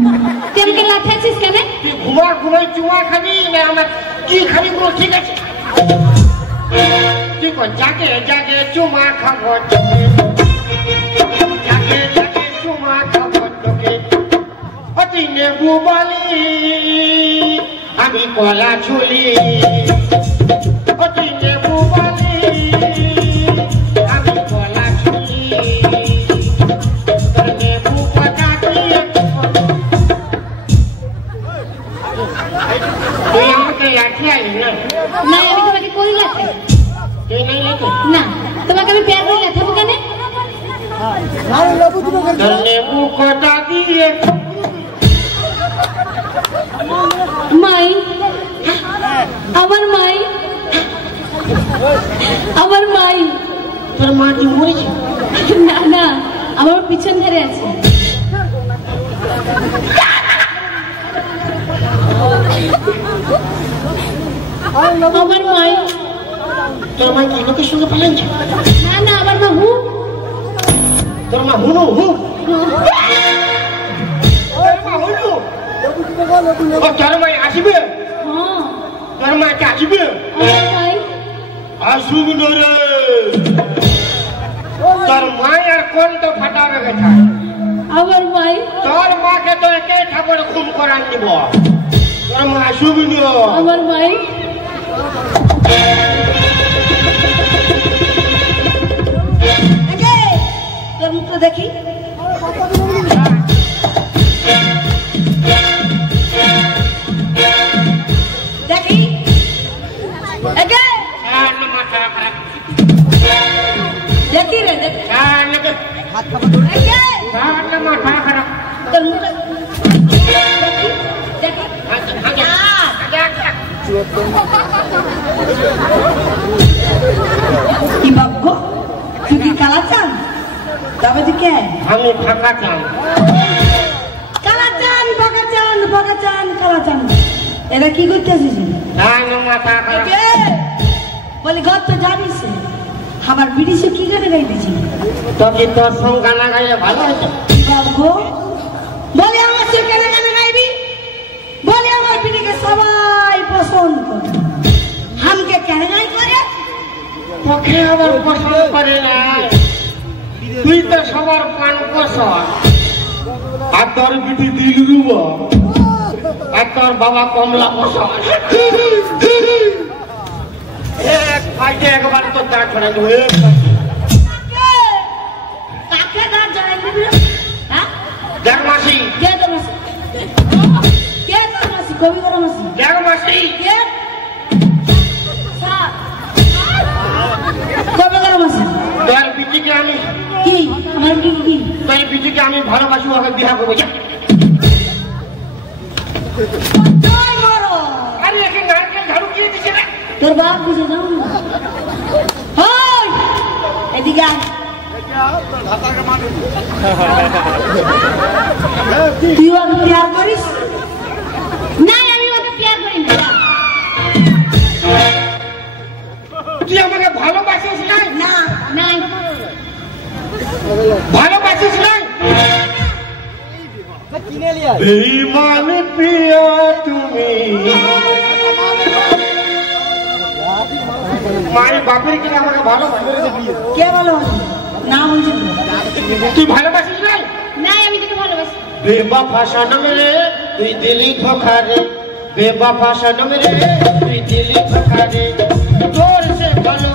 তুই আমাকে লাথাচ্ছিস কেন? তুই ঘুমাই চুমা খাবি না আমার কি খাবি বল? ঠিক আছে তুই কোন জাগে জাগে চুমা খাবো তোকে, জাগে জাগে চুমা খাবো তোকে। তুই নেবু বলি আমি কলা ছুলি, তুই নেবু বলি আমি কলা ছুলি। তোর নেবু কথা তুই আমাকে লাঠি আইলি না? না আমি তোমাকে কই লাথে? তুই নাই লাঠি না তোমাকে আমি প্যার করে লাথাবো কেন? তোর নেবু কথা দিয়ে মাই, আমার মাই, আমার মাই। তোর মা কি মরেছে? না না আমার পিছন ধরে আছে। আমার মাই। তোর মা কি লোকের সঙ্গে পালাইছে? না না আমার মা হু। তোর মা হুনু হু? তোর মা হুনু? তোর মা আসবে? হ্যাঁ তোর মা কি আসবে? আমার মাই। আসুক না রে, তোর মা আর কোন তো ফাটাবে গেছে। আমার মাই। তোর মাকে তো একে ঠাকুর খুন করান দিব। তোর মা আসুক না। আমার মাই। তোর মুখটা দেখি। দেখি দেখি রে দেখি মাথা খারাপ। তোর মুখটা দেখি দেখি। কি ভাগ্য তুই কি কালা চান? তবে তুই কে? আমি ফাঁকা চাই। কালা চান ফাঁকা চান ফাঁকা চান কালা চান, এরা কি করতে আসিস? মাথা খারাপ। বলে গত জানিস আমার বিদেশে কি গানে গাইতেছি? তবে তোর সঙ্গে গানা গাইলে ভালো হতো। ভাগ্য বলে আমার সে কেন গানে গাইবি? বলে আমার বিদেশে সবাই পছন্দ করে, আমাকে কেন গাই করে? তোকে আবার পছন্দ করে না, তুই তো সবার পান পছন্দ। আর তোর বিটি দিল রুব, আর তোর বাবা কমলা পছন্দ। এক ফাইটে একবার তো দাঁড় ছড়াই দেবো। কাকে দাঁড় জড়াই দিবি? হ্যাঁ দেখ মাসি, কে তোর মাসি? কে তোর মাসি? কবি করা মাসি? দেখ মাসি, কে? কবে করা মাসি? তোর বিটিকে আমি কি আমার কি কি তোর বিটিকে আমি ভালোবাসি, ওকে বিয়ে করবো। তোর মরো আরে একে নারকেল ঝাড়ু দিয়ে দিছে না। তোর বাপ বুঝে যাও না। ওই এদিকে আয়। তুই ওকে প্যার করিস? না আমি ওকে প্যার করি না। তুই আমাকে ভালোবাসিস নাই? না না ভালোবাসিস নাই? বেঈমান প্রিয়া তুমি, মায়ের বাপের কিনে আমাকে ভালোবাসে। কে বলো না বলছি? তুই ভালোবাসিস নাই? না আমি তোকে ভালোবাসি। বেবাফা সনম রে তুই দিলি ধোখা রে, বেবাফা সনম রে তুই দিলি ধোখা রে। তোর সে ভালো